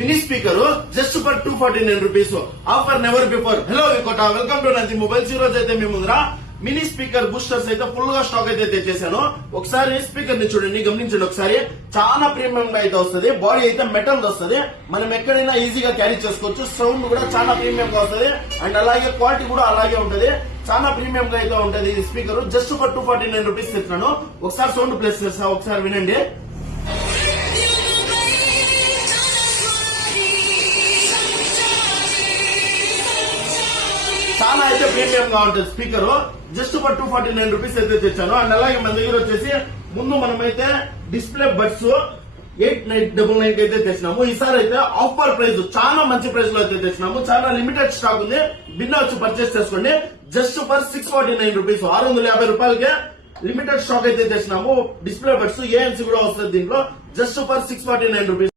Mini speaker just for 249 rupees. Offer never before. Hello V Kota, welcome to Nandi mobiles. ఈ రోజు అయితే మేము ముందర మినీ స్పీకర్ బూస్టర్స్ అయితే ఫుల్ గా స్టాక్ అయితే తెచ్చేసాను. ఒకసారి స్పీకర్ ని చూడండి, గమనించండి ఒకసారి. చాలా ప్రీమియం గా అయితే వస్తుంది. బాడీ అయితే మెటల్ వస్తుంది. మనం ఎక్కడైనా ఈజీగా క్యారీ చేసుకోవచ్చు. సౌండ్ కూడా చాలా ప్రీమియం గా వస్తుంది. అండ్ అలాగే క్వాలిటీ కూడా అలాగే ఉంటది. చాలా ప్రీమియం గా అయితే ఉంటది ఈ స్పీకర్. జస్ట్ ఫర్ 249 రూపీస్ తెచ్చినాను. ఒకసారి సౌండ్ ప్లేస్ చేస్తా, ఒకసారి వినండి. చాలా అయితే ప్రీమియం గా ఉంటుంది స్పీకర్. జస్ట్ ఫర్ 249 రూపీస్ అయితే తెచ్చాను. అండ్ అలాగే మన దగ్గర వచ్చేసి ముందు మనమైతే డిస్ప్లే బడ్స్ 8999 కి అయితే తెచ్చినాము. ఈసారి అయితే ఆఫర్ ప్రైస్, చాలా మంచి ప్రైస్ లో అయితే తెచ్చినాము. చాలా లిమిటెడ్ స్టాక్ ఉంది. బిన్న వచ్చి పర్చేస్ చేసుకోండి. జస్ట్ ఫర్ 649 రూపీస్, 650 రూపాయలకే లిమిటెడ్ స్టాక్ అయితే తెచ్చినాము. డిస్ప్లే బడ్స్ ఏఎన్సీ కూడా వస్తుంది దీంట్లో. Just for 649 rupees.